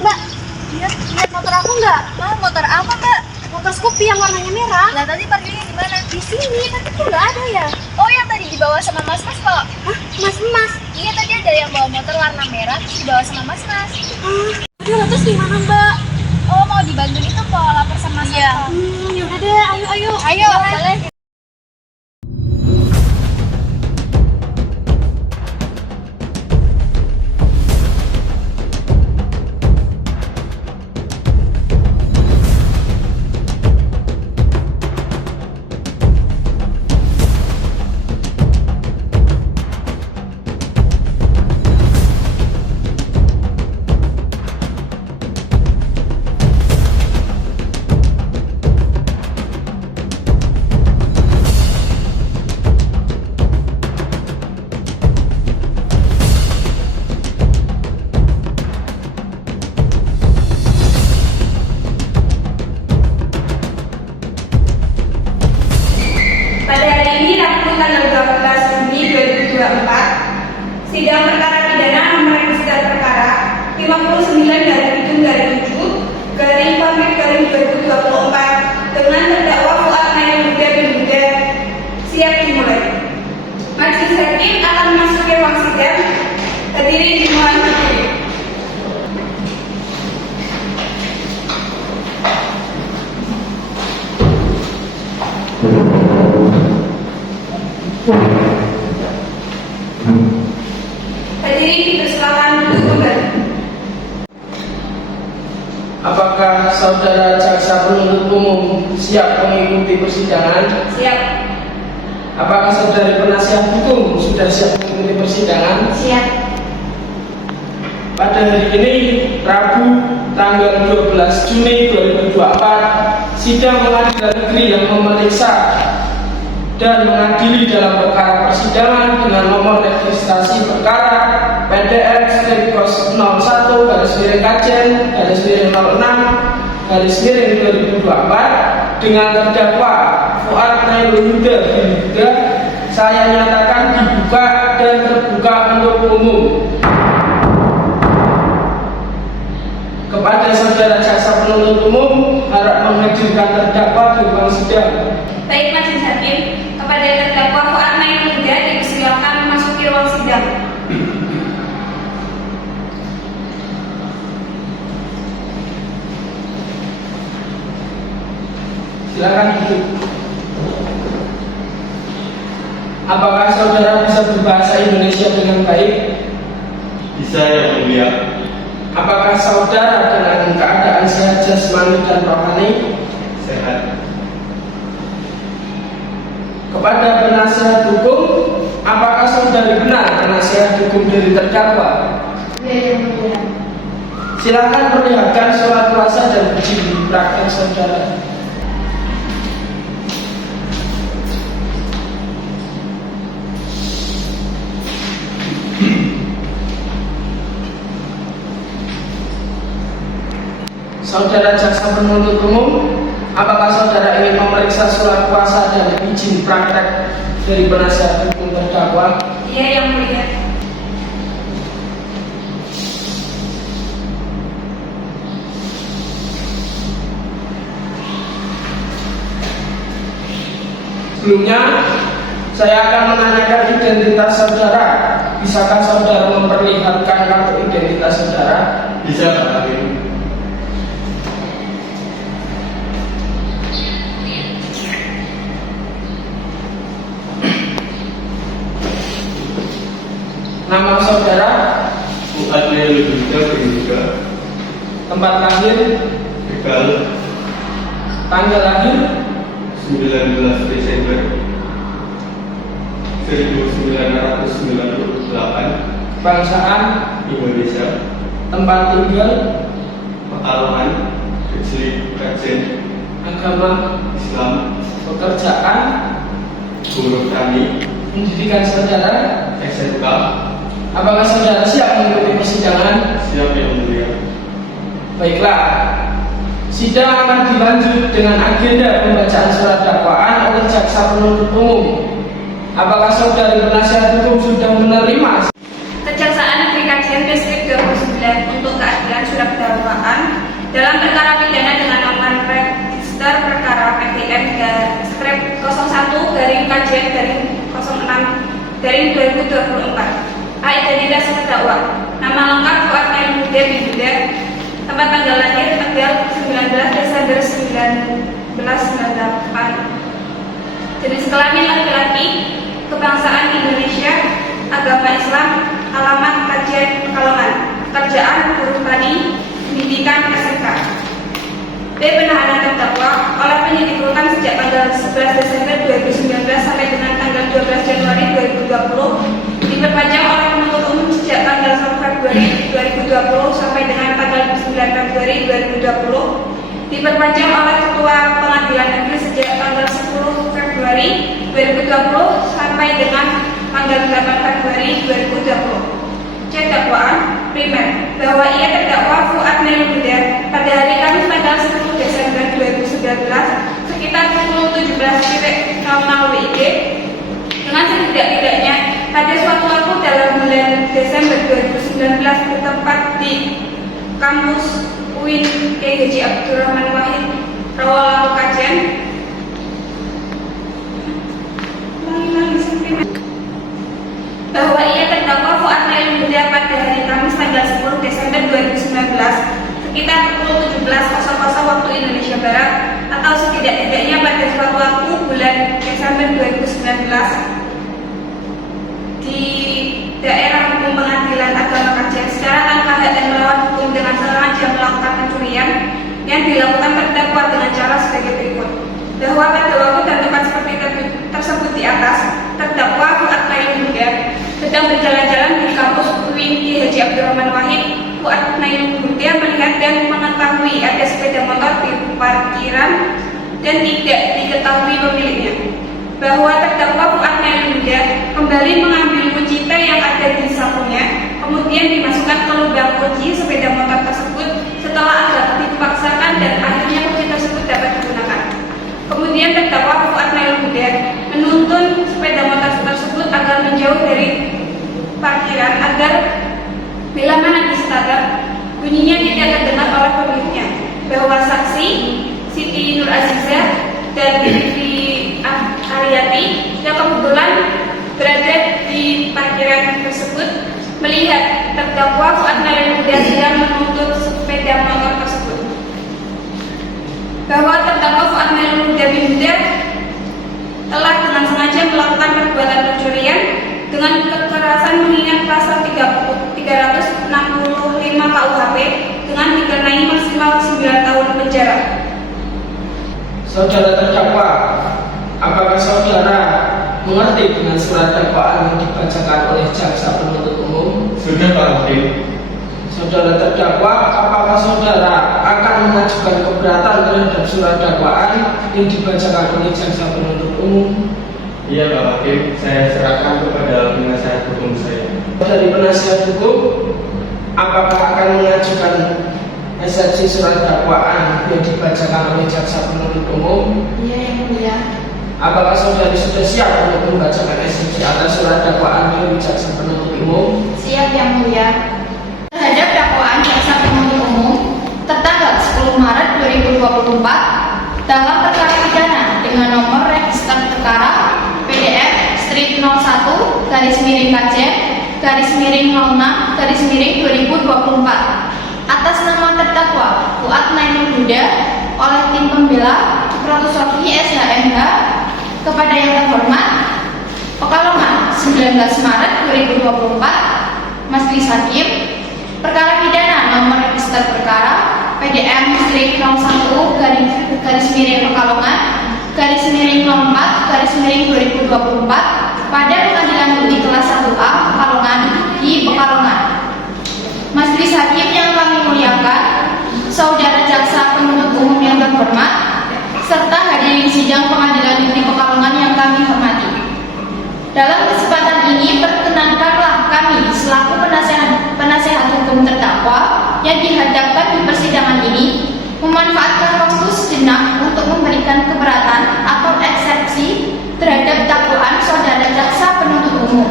Mbak, lihat motor aku nggak? Motor apa, Mbak? Motor Scoopy yang warnanya merah. Nah, tadi parkirnya di mana? Di sini, tapi kok nggak ada ya? Oh, yang tadi dibawa sama Mas-Mas kok. Hah, Mas? Iya, tadi ada yang bawa motor warna merah terus dibawa sama Mas-Mas. Aduh, terus gimana Mbak? Oh, mau dibantuin itu kok, lapor sama Mas. Iya. Yaudah deh, ayo. Ayo, boleh. Pada hari ini, Rabu tanggal 12 Juni 2024, sidang perkara pidana nomor register perkara 59/7/2024 dengan terdakwa Fuad Nailhuda bin Huda siap dimulai. Majelis hakim akan memasuki ruang sidang. Hadirin dimohon berdiri. Hadirin dipersilakan duduk kembali. Apakah saudara jaksa penuntut umum siap mengikuti persidangan? Siap. Apakah saudari penasihat hukum sudah siap mengikuti persidangan? Siap. Pada hari ini, Rabu tanggal 12 Juni 2024, sidang pengadilan negeri yang memeriksa dan mengadili dalam perkara persidangan dengan nomor registrasi perkara PDR/Kajen/06/2024 dengan terdakwa Fuad Nailhuda bin Huda saya nyatakan dibuka dan terbuka untuk umum. Kepada saudara jaksa penuntut umum harap menghadirkan terdakwa di ruang sidang. Baik, Majelis Hakim, kepada terdakwa Fuad Nailhuda dipersilakan memasuki ruang sidang. Silakan duduk. Apakah saudara bisa berbahasa Indonesia dengan baik? Bisa, yang mulia. Apakah saudara dengan keadaan sehat jasmani dan rohani? Sehat. Kepada penasihat hukum, apakah saudari benar penasihat hukum dari terdakwa? Ya, yang mulia. Silakan perlihatkan surat kuasa dan izin praktek saudara. Saudara jaksa penuntut umum, apakah saudara ingin memeriksa surat kuasa dan izin praktek dari penasihat hukum terdakwa? Iya, yang mulia. Sebelumnya, saya akan menanyakan identitas saudara. Bisakah saudara memperlihatkan kartu identitas saudara? Bisa, Pak Hakim. Nama saudara, Fuad Nailhuda bin Huda, tempat lahir, Tegal, tanggal lahir, 19 Desember 1998, bangsaan, Indonesia, tempat tinggal, Pekalongan, Kejeli, Kajen, agama, Islam, pekerjaan, buruh tani, pendidikan saudara. SMK. Apakah saudara siap mengikuti persidangan? Siap, yang mulia. Baiklah, sidang akan dilanjut dengan agenda pembacaan surat dakwaan oleh jaksa penuntut umum. Apakah saudari penasihat hukum sudah menerima? dalam perkara pidana dengan nomor register perkara PTM strip 01/06/2024. A. Identitas terdakwa. Nama lengkap Fuad Nail Huda bin Huda. Tempat tanggal lahir tanggal 19 Desember 1998. Jenis kelamin laki-laki. Kebangsaan Indonesia. Agama Islam. Alamat Kajian Pekalongan. Pekerjaan buruh tani. Pendidikan SMK. B. Penahanan terdakwa oleh penyidik rutan sejak tanggal 11 Desember 2019 sampai dengan tanggal 12 Januari 2020, diperpanjang oleh penuntut umum sejak tanggal 1 Februari 2020 sampai dengan tanggal 9 Februari 2020, diperpanjang oleh Ketua Pengadilan Negeri sejak tanggal 10 Februari 2020 sampai dengan tanggal 8 Februari 2020. C. Dakwaan primer bahwa ia terdakwa Fuad Nail Huda pada hari Kamis tanggal 10 Desember 2019 sekitar pukul 17.00 WIB dengan setidak-tidaknya pada suatu waktu dalam bulan Desember 2019 bertempat di kampus UIN K.H. Abdurrahman Wahid, Rawalumbu Kajen. Bahwa ia terdakwa Fuad Nail Huda pada hari Kamis tanggal 10 Desember 2019 sekitar pukul 17.00 waktu Indonesia Barat atau setidak-tidaknya pada suatu waktu bulan Desember 2019 di daerah hukum Pengadilan Agama Kajen secara tanpa hak dan melawan hukum dengan sengaja melakukan pencurian yang dilakukan terdakwa dengan cara sebagai berikut. Bahwa pada waktu dan tempat seperti tersebut di atas, terdakwa Fuad Nail Huda sedang berjalan-jalan di kampus UIN K.H. Abdurrahman Wahid. Fuad Nail Huda melihat dan mengetahui ada sepeda motor di parkiran dan tidak diketahui pemiliknya. Bahwa terdakwa Fuad Nail Huda kembali mengambil kunci T yang ada di sakunya, kemudian dimasukkan ke lubang kunci sepeda motor tersebut setelah agak dipaksakan dan akhirnya kunci tersebut dapat digunakan. Kemudian terdakwa Fuad Nail Huda menuntun sepeda motor tersebut agar menjauh dari parkiran agar bila mana distarter bunyinya tidak terdengar oleh pemiliknya. Bahwa saksi Siti Nur Azizah dan Vivi Aryati yang kebetulan berada di parkiran tersebut melihat terdakwa Fuad Nail Huda sedang menuntut sepeda motor tersebut. Bahwa terdakwa Fuad Nail Huda bin Huda telah dengan sengaja melakukan perbuatan pencurian dengan kekerasan mengingat pasal 365 KUHP dengan dikenai maksimal 9 tahun penjara. Saudara terdakwa, apakah saudara mengerti dengan surat dakwaan yang dibacakan oleh jaksa penuntut umum? Sudah Pak Hakim. Saudara terdakwa, apakah saudara akan mengajukan keberatan terhadap surat dakwaan yang dibacakan oleh jaksa penuntut umum? Iya Pak Hakim, saya serahkan kepada penasihat hukum saya. Dari penasihat hukum, apakah akan mengajukan eksepsi surat dakwaan yang dibacakan oleh jaksa penuntut umum? Iya, yang mulia. Apakah saudari sudah siap untuk membacakan eksepsi atas surat dakwaan dari jaksa penuntut umum? Siap, yang mulia. Terhadap dakwaan jaksa penuntut umum tertanggal 10 Maret 2024 dalam perkara pidana dengan nomor register perkara PDF strip 01/KJ/06/2024 atas nama terdakwa Fuad Nail Huda oleh tim pembela Protosofi SHMH kepada yang terhormat Pekalongan 19 Maret 2024 Majelis Hakim. Perkara pidana nomor register perkara PDM strip 01/04/2024 pada Pengadilan Negeri kelas 1A Pekalongan di Pekalongan. Majelis Hakim yang kami muliakan, saudara jaksa penuntut umum yang terhormat, serta hadirin sidang Pengadilan Negeri Pekalongan yang kami hormati. Dalam kesempatan ini perkenankanlah kami selaku penasehat hukum terdakwa yang dihadapkan di persidangan ini memanfaatkan waktu sejenak untuk memberikan keberatan atau eksepsi terhadap dakwaan saudara jaksa penuntut umum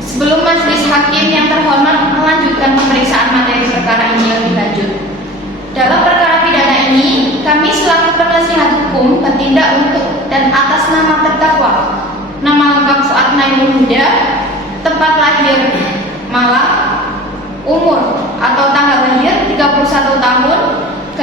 sebelum majelis hakim yang terhormat melanjutkan pemeriksaan materi perkara ini lebih lanjut. Dalam perkara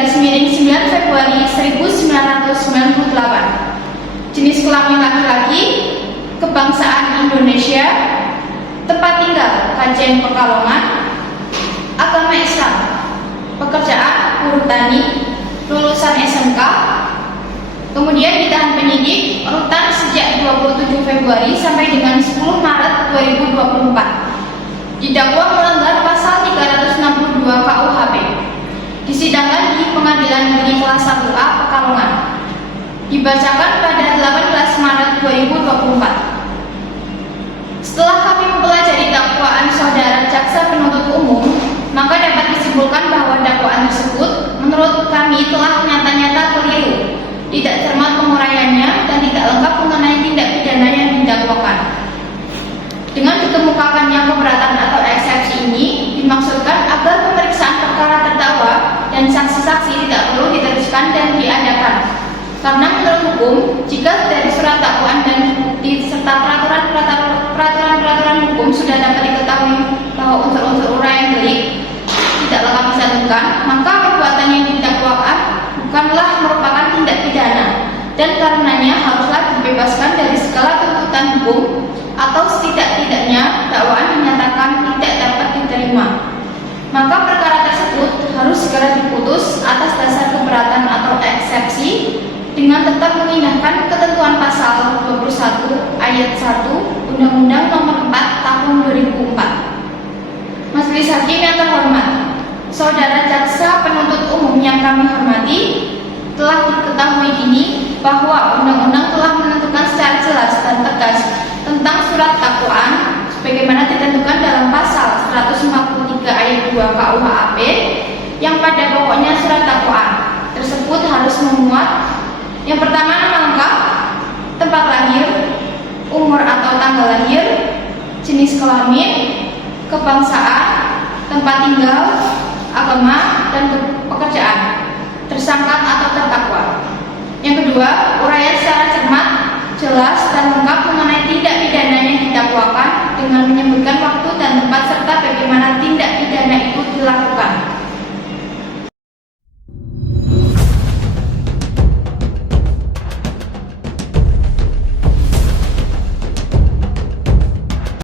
9 Februari 1998. Jenis kelamin laki-laki, kebangsaan Indonesia, tempat tinggal Kajen Pekalongan, agama Islam, pekerjaan buruh tani, lulusan SMK, kemudian ditahan penyidik rutan sejak 27 Februari sampai dengan 10 Maret 2024. Didakwa melanggar pasal 362 KUHP. Disidangkan di Pengadilan Negeri Kelas 1A Pekalongan. Dibacakan pada 18 Maret 2024. Setelah kami mempelajari dakwaan saudara jaksa penuntut umum, maka dapat disimpulkan bahwa dakwaan tersebut menurut kami telah nyata-nyata keliru, tidak cermat penguraiannya, dan tidak lengkap mengenai tindak pidana yang didakwakan. Dengan dikemukakannya keberatan atau eksepsi ini dimaksudkan agar pemeriksaan perkara terdakwa dan saksi-saksi tidak perlu diteruskan dan diadakan. Karena menurut hukum, jika dari surat dakwaan dan bukti serta peraturan hukum sudah dapat diketahui bahwa unsur-unsur uraian delik tidak lengkap disatukan, maka perbuatan yang didakwakan bukanlah merupakan tindak pidana, dan karenanya haruslah dibebaskan dari segala tuntutan hukum, atau setidak-tidaknya dakwaan dinyatakan tidak dapat diterima. Maka perkara tersebut harus segera diputus atas dasar keberatan atau eksepsi dengan tetap mengindahkan ketentuan pasal 21 ayat 1 Undang-Undang Nomor 4 Tahun 2004. Majelis Hakim yang terhormat, saudara jaksa penuntut umum yang kami hormati, telah diketahui kini bahwa undang-undang telah menentukan secara jelas dan tegas tentang surat dakwaan sebagaimana ditentukan dalam pasal 153 ayat 2 KUHP, yang pada pokoknya surat dakwaan tersebut harus memuat yang pertama nama lengkap, tempat lahir, umur atau tanggal lahir, jenis kelamin, kebangsaan, tempat tinggal, agama, dan pekerjaan tersangka atau terdakwa. Yang kedua, uraian secara cermat, jelas, dan lengkap mengenai tindak pidana yang didakwakan dengan menyebutkan waktu dan tempat serta bagaimana tindak pidana itu dilakukan.